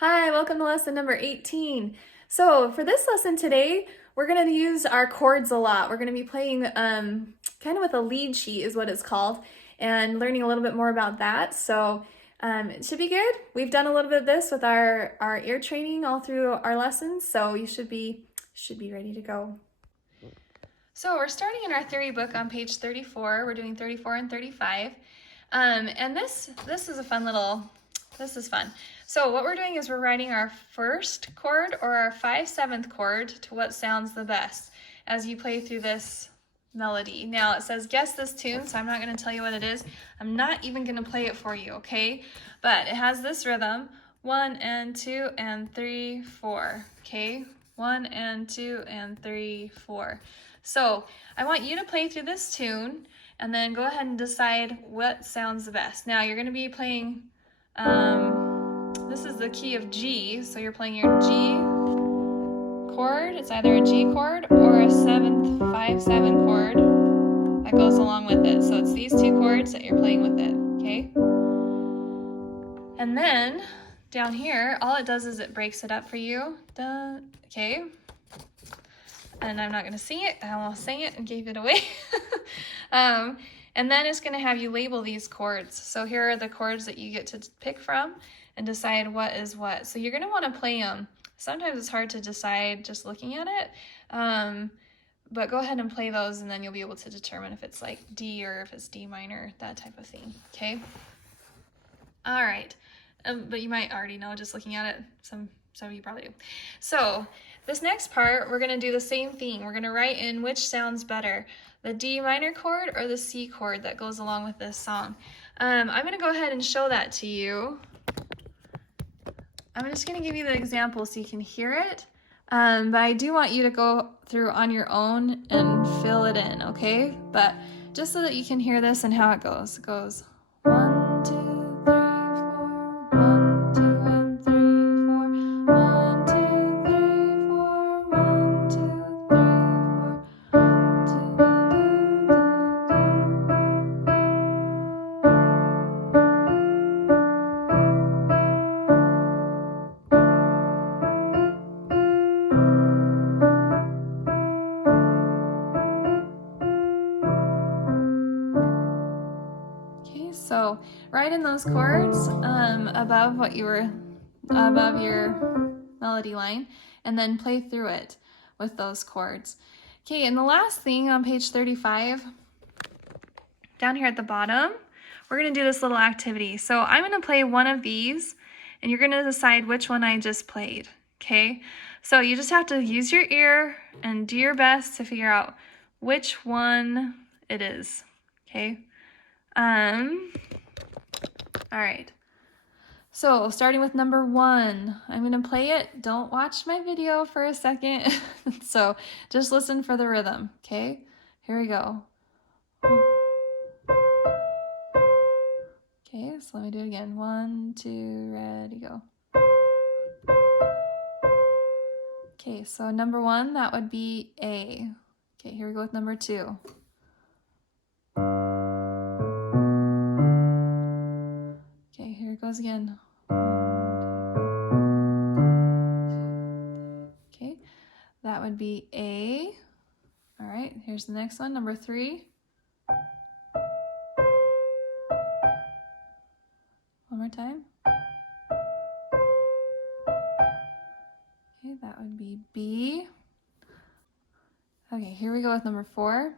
Hi, welcome to lesson number 18. So for this lesson today, we're going to use our chords a lot. We're going to be playing kind of with a lead sheet is what it's called, and learning a little bit more about that. So it should be good. We've done a little bit of this with our ear training all through our lessons, so you should be ready to go. So we're starting in our theory book on page 34. We're doing 34 and 35. And this is a fun little, this is fun. So what we're doing is we're writing our first chord or our 5/7 chord to what sounds the best as you play through this melody. Now it says guess this tune, so I'm not going to tell you what it is. I'm not even going to play it for you, okay? But it has this rhythm, 1 and 2 and 3, 4, okay? 1 and 2 and 3, 4. So I want you to play through this tune and then go ahead and decide what sounds the best. Now you're going to be playing, this is the key of G, so you're playing your G chord. It's either a G chord or a 5/7 chord that goes along with it. So it's these two chords that you're playing with it, okay? And then down here, all it does is it breaks it up for you, okay? And I'm not going to sing it. I almost sang it and gave it away. And then it's going to have you label these chords. So here are the chords that you get to pick from and decide what is what. So you're going to want to play them. Sometimes it's hard to decide just looking at it, but go ahead and play those and then you'll be able to determine if it's like D or if it's D minor, that type of thing, okay? All right, but you might already know just looking at it. Some of you probably do. So this next part, we're going to do the same thing. We're going to write in which sounds better, the D minor chord or the C chord that goes along with this song. I'm going to go ahead and show that to you. I'm just going to give you the example so you can hear it, but I do want you to go through on your own and fill it in, okay? But just so that you can hear this and how it goes. It goes 1, 2, 3, 4, 1, 2, and 3, 4, 1, 2, 3, 4, 1, 2, 3, 4, 2. Okay, so write in those chords above your melody line, and then play through it with those chords. Okay, and the last thing on page 35, down here at the bottom, we're going to do this little activity. So I'm going to play one of these, and you're going to decide which one I just played, okay? So you just have to use your ear and do your best to figure out which one it is, okay? All right. So starting with number 1, I'm going to play it. Don't watch my video for a second. So just listen for the rhythm, okay? Here we go. Okay, so let me do it again. 1, 2, ready, go. Okay, so number 1, that would be A. Okay, here we go with number 2. Okay, here it goes again. Okay, that would be A. All right, here's the next one, number 3. One more time. Okay, that would be B. Okay, here we go with number 4.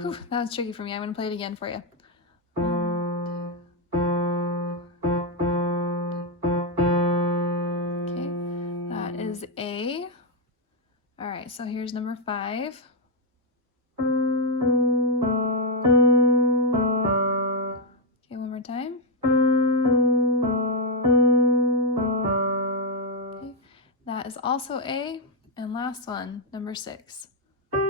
Whew, that was tricky for me. I'm going to play it again for you. Okay, that is A. All right, so here's number 5. Okay, one more time. Okay, that is also A. And last one, number 6. Okay,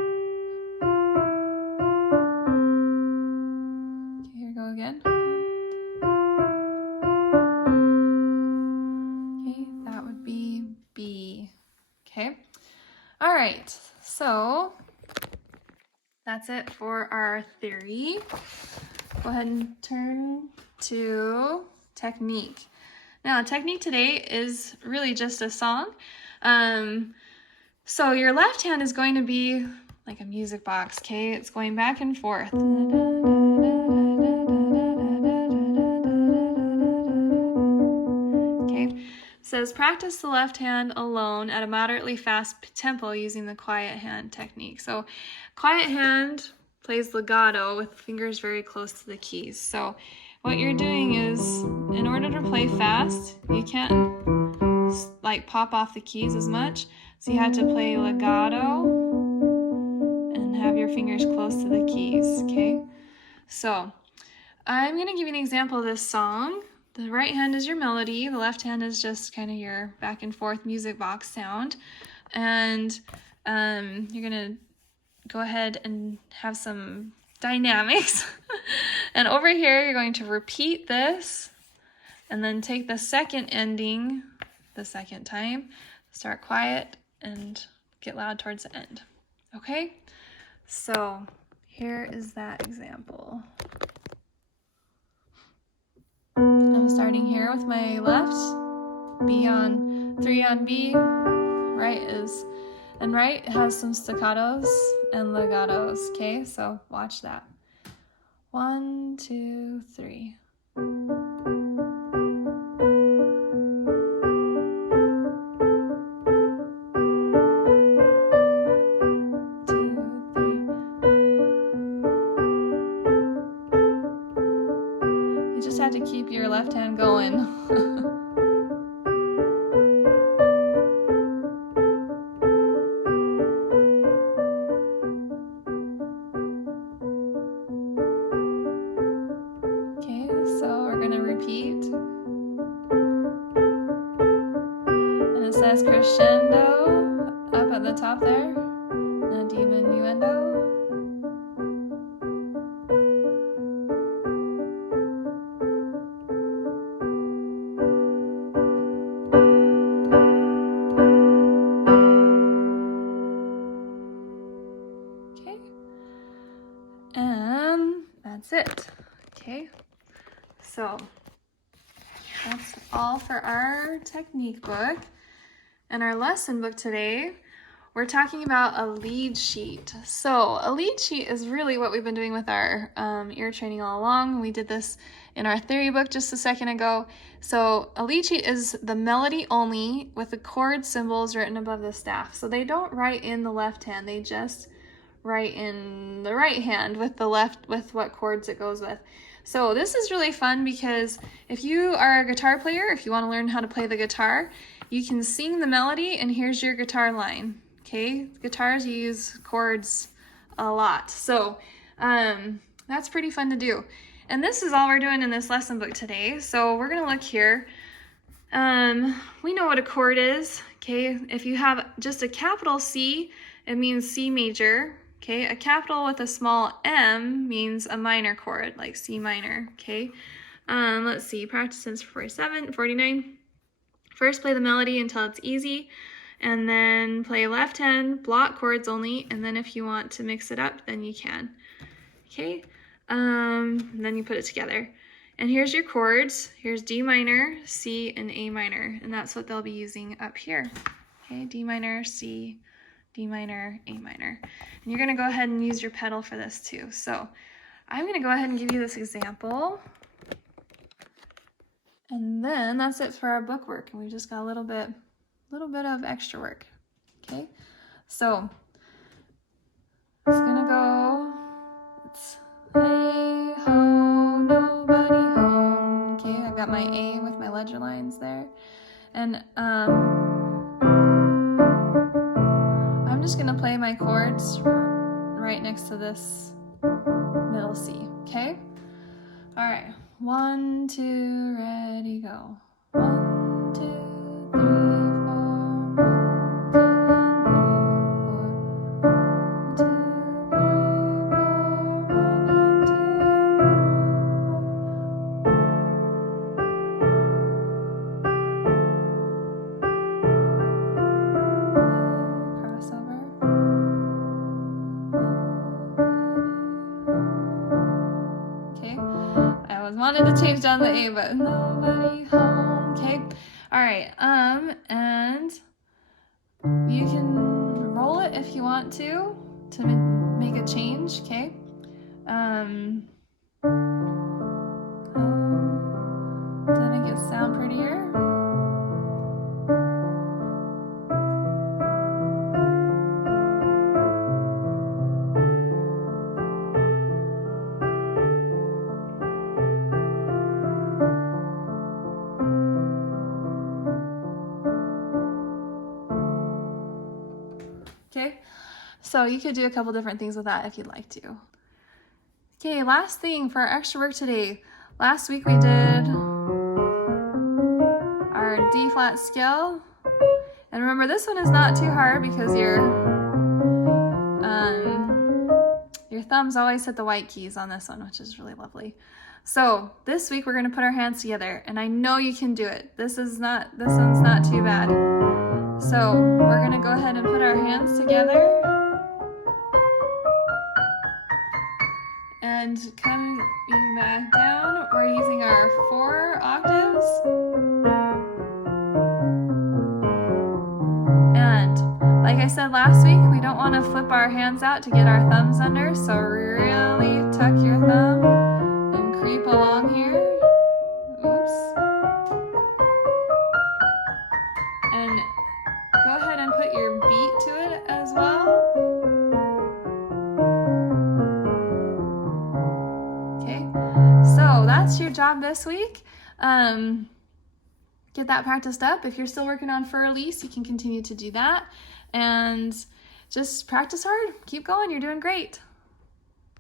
here we go again. Okay, that would be B. Okay, all right, so that's that's it for our theory. Go ahead and turn to technique. Now, technique today is really just a song. So your left hand is going to be like a music box, okay? It's going back and forth. Okay, it says practice the left hand alone at a moderately fast tempo using the quiet hand technique. So quiet hand plays legato with fingers very close to the keys. So what you're doing is, in order to play fast, you can't like pop off the keys as much. So you have to play legato and have your fingers close to the keys, okay? So I'm gonna give you an example of this song. The right hand is your melody, the left hand is just kind of your back and forth music box sound. And you're gonna go ahead and have some dynamics. And over here, you're going to repeat this and then take the second ending the second time, start quiet and get loud towards the end. Okay, so here is that example. I'm starting here with my left, B on 3 on B, right has some staccatos and legatos, okay? So watch that. 1, 2, 3. 2, 3. You just have to keep your left hand going. And it says crescendo up at the top there, and a diminuendo. Okay, and that's it. Okay, so that's all for our technique book. And our lesson book today, we're talking about a lead sheet. So a lead sheet is really what we've been doing with our ear training all along. We did this in our theory book just a second ago. So a lead sheet is the melody only with the chord symbols written above the staff. So they don't write in the left hand, they just write in the right hand with what chords it goes with. So this is really fun because if you are a guitar player, if you want to learn how to play the guitar, you can sing the melody and here's your guitar line. Okay, guitars use chords a lot. So that's pretty fun to do. And this is all we're doing in this lesson book today. So we're gonna look here. We know what a chord is, okay? If you have just a capital C, it means C major. Okay, a capital with a small m means a minor chord, like C minor, okay? Let's see, practice since 49. First, play the melody until it's easy, and then play left hand, block chords only, and then if you want to mix it up, then you can, okay? Then you put it together. And here's your chords. Here's D minor, C, and A minor, and that's what they'll be using up here, okay? D minor, C, D minor, A minor. And you're gonna go ahead and use your pedal for this too. So I'm gonna go ahead and give you this example. And then that's it for our book work. And we just got a little bit of extra work, okay? So it's gonna go, it's hey ho, nobody home. Okay, I've got my A with my ledger lines there. And I'm just gonna play my chords right next to this middle C, okay? All right, 1, 2, ready, go. 1, 2, 3, 4, 1, 2, 3, 4, 1, 2, 3, 4, 1, 2, 3, 4. Crossover. was wanting to change down the A, but nobody home. Okay. All right. And you can roll it if you want to make a change. Okay. To make it sound prettier. Okay, so you could do a couple different things with that if you'd like to. Okay, last thing for our extra work today. Last week we did our D flat scale. And remember, this one is not too hard because your thumbs always hit the white keys on this one, which is really lovely. So this week we're gonna put our hands together, and I know you can do it. This one's not too bad. So we're gonna go ahead and put our hands together and coming back down. We're using our 4 octaves. And like I said last week, we don't want to flip our hands out to get our thumbs under, so really tuck your thumb and creep along here. Oops. And go ahead and put your beat to it as well. Okay, so that's your job this week. Get that practiced up. If you're still working on fur release, you can continue to do that. And just practice hard. Keep going. You're doing great.